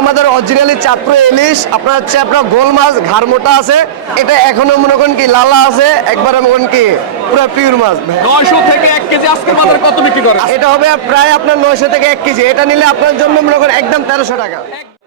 আমাদের অরিজিনালি চাঁদপুর ইলিশ আপনার হচ্ছে আপনার গোল মাছ ঘাড় মোটা আছে। এটা এখনও মনে করেন কি লালা আছে একবার মনে করেন কি পুরো পিওর মাছ। ভাই। নয়শো থেকে কেজি আজকের বাজারে কত বিক্রি করে এটা হবে প্রায় আপনার নয়শো থেকে এক কেজি। এটা নিলে আপনার জন্য মনে করেন একদম তেরোশো টাকা।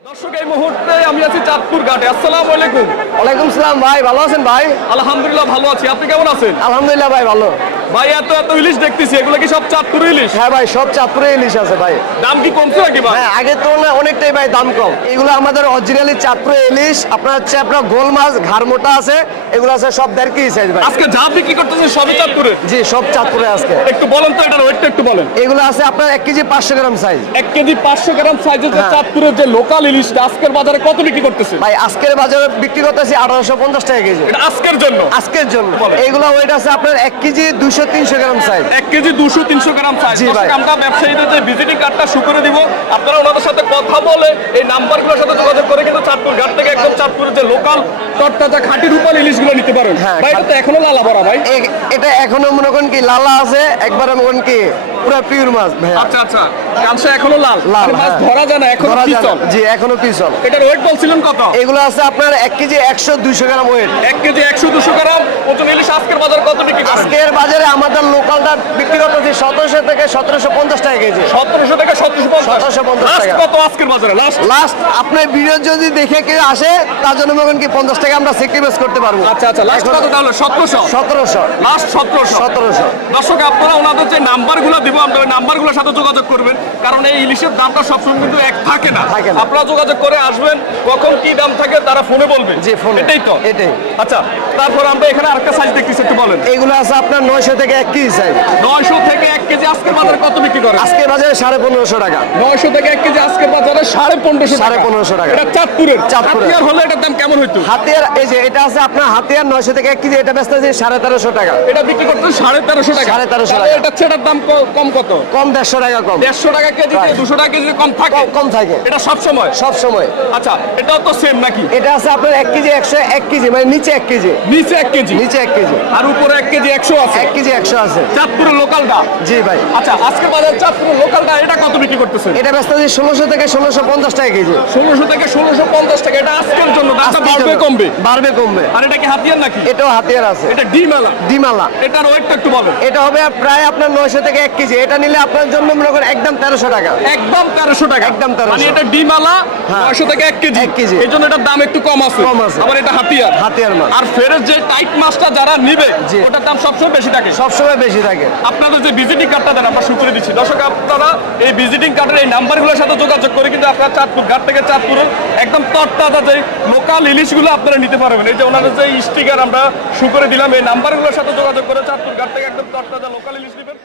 দর্শক এই মুহূর্তে আমি আছি চাঁদপুর ঘাটে। আসসালামু আলাইকুম। ওয়ালাইকুম সালাম ভাই ভালো আছেন ভাই? আলহামদুলিল্লাহ ভালো আছি। আপনি কেমন আছেন? আলহামদুলিল্লাহ ভাই ভালো। ভাই এত এত ইলিশ দেখতেছি এগুলো কি সব চাঁদপুর ইলিশ? হ্যাঁ ভাই সব চাঁদপুরে ইলিশ আছে ভাই। দাম কি কমছে নাকি ভাই? হ্যাঁ আগের তুলনায় অনেকটাই ভাই দাম কম। এগুলো আমাদের অরিজিনালি চাঁদপুরে ইলিশ আপনার হচ্ছে আপনার গোল মাছ ঘাড় মোটা আছে এগুলো আছে সব দেড় কেজি সাইজ ভাই। আজকে যা বিক্রি করতেছেন সবই চাঁদপুরে? জি সব চাঁদপুরে আজকে। একটু বলেন তো এটার ওয়েটটা একটু বলেন। এগুলো আছে আপনার এক কেজি পাঁচশো গ্রাম সাইজ এক কেজি পাঁচশো গ্রাম সাইজের যে হ্যাঁ। চাঁদপুরের যে লোকাল ইলিশটা আজকের বাজারে কত বিক্রি করতেছে ভাই আজকের বাজারে বিক্রি করতেছি আঠারোশো পঞ্চাশ টাকা কেজি। আজকের জন্য। আজকের জন্য। এইগুলো ওয়েট আছে আপনার এক কেজি দুশো তিনশো গ্রাম সাইজ এক কেজি দুশো তিনশো গ্রাম সাইজ জি ভাই। আমরা ব্যবসায়ীদের যে ভিজিটিং কার্ডটা শু করে দিব আপনারা ওনাদের সাথে কথা বলে এই নাম্বারগুলোর সাথে যোগাযোগ করে কিন্তু চাঁদপুর ঘাট থেকে একদম চাঁদপুরের যে লোকাল তরতাজা খাঁটি রূপাল ইলিশগুলো নিতে পারেন। হ্যাঁ, ভাই এটা তো এখনও লালা ভরা ভাই। এটা এখনও মনে করেন কি লালা আছে একবারে মনে করেন কি পুরো পিওর মাছ ভাই আচ্ছা আচ্ছা কালসা এখনও লাল। লাল, মানে মাছ হ্যাঁ। ধরা যায় না এখনও পিছল জি এখনও পিছল এটার ওয়েট বলছিলেন কত? এগুলো আছে আপনার এক কেজি একশো দুইশো গ্রাম ওয়েট এক কেজি একশো দুশো গ্রাম। ওজন ইলিশ আজকের বাজার কত বিক্রি আজকের বাজারে আমাদের লোকালটা বিক্রি করতেছি সতেরোশো থেকে সতেরোশো পঞ্চাশ টাকা কেজি। সতেরোশো থেকে সতেরোশো পঞ্চাশ। 1750 টাকা। কত আজকের বাজারে? লাস্ট লাস্ট আপনার ভিডিও যদি দেখে কেউ আসে তার জন্য মনে পঞ্চাশ টাকা আমরা সেক্রিফাইস করতে পারব। আচ্ছা আচ্ছা লাস্ট কত তাহলে? সতেরোশো? সতেরোশো। লাস্ট সতেরোশো? সতেরোশো। দর্শক আপনারা ওনাদের যে নাম্বারগুলো দিব আপনারা নাম্বারগুলোর সাথে যোগাযোগ করবেন। কারণ এই ইলিশের দামটা সবসময় কিন্তু এক থাকে না। আপনারা যোগাযোগ করে আসবেন কখন কি দাম থাকে তারা ফোনে বলবে। জি, ফোনে। এটাই তো। এটাই। আচ্ছা তারপর আমরা এখানে আরেকটা সাইজ দেখতেছি একটু বলেন। এগুলো আছে আপনার নয়শো থেকে এক কেজি সাইজ নয়শো থেকে এক কেজি আজকের বাজারে কত বিক্রি করে আজকের বাজারে সাড়ে পনেরোশো টাকা। নয়শো থেকে এক কেজি আজকের বাজারে সাড়ে পনেরোশো সাড়ে পনেরোশো টাকা। এটা চাঁদপুরের। চাঁদপুরের। হলে এটার দাম কেমন হইতো? হাতিয়ার এই যে এটা আছে আপনার হাতিয়ার নয়শো থেকে এক কেজি এটা ব্যস্ত আছে সাড়ে তেরোশো টাকা। এটা বিক্রি করতে সাড়ে তেরোশো টাকা। সাড়ে তেরোশো টাকা। এটা ছেটার দাম কম কত? কম দেড়শো টাকা কম। দেড়শো টাকা কেজি দুশো টাকা কেজি কম থাকে? কম- থাকে। এটা সব সময়? সব সময়। আচ্ছা এটাও তো সেম নাকি? এটা আছে আপনার এক কেজি একশো এক কেজি মানে নিচে এক কেজি। নিচে এক কেজি? নিচে এক কেজি। আর উপরে এক কেজি একশো আছে? এক কেজি একশো আছে। চাঁদপুরের লোকালটা জি ভাই। আচ্ছা আজকের বাজার চাঁদপুরের লোকালটা এটা কত বিক্রি করতেছে এটা ব্যস্ত আছে ষোলোশো থেকে ষোলোশো পঞ্চাশ টাকা কেজি। ষোলোশো থেকে ষোলোশো পঞ্চাশ টাকা এটা আজকের জন্য দামটা বাড়বে কমবে? বাড়বে কমবে। আর এটা কি হাতিয়ার নাকি? এটাও হাতিয়ার আছে। এটা ডিমালা ডিমালা। এটার ওয়েটটা একটু এটা হবে প্রায় আপনার নয়শো থেকে এক কেজি। এটা নিলে আপনার জন্য মনে করেন একদম তেরোশো টাকা। একদম তেরোশো টাকা। একদম 1300 মানে এটা ডিমালা হ্যাঁ। নয়শো থেকে এক কেজি। এক কেজি। এই জন্য এটার দাম একটু কম আছে। কম আছে। আবার এটা হাতিয়ার। হাতিয়ার মাছ আর যে টাইট মাছটা যারা নিবে। ওটার দাম সবসময় বেশি থাকে। সবসময় বেশি থাকে। আপনাদের যে ভিজিটিং কার্ডটা দেন আমরা শুরু করে দিচ্ছি। দর্শক আপনারা এই ভিজিটিং কার্ডের এই নাম্বারগুলোর সাথে যোগাযোগ করে কিন্তু আপনারা চাঁদপুর ঘাট থেকে চাঁদপুরের একদম তরতাজা যে লোকাল ইলিশগুলো আপনারা নিতে পারবেন। এই যে ওনারা যে স্টিকার আমরা শু করে দিলাম, এই নাম্বারগুলোর সাথে যোগাযোগ করে চাঁদপুর ঘাট থেকে একদম তরতাজা লোকাল ইলিশ নেবেন।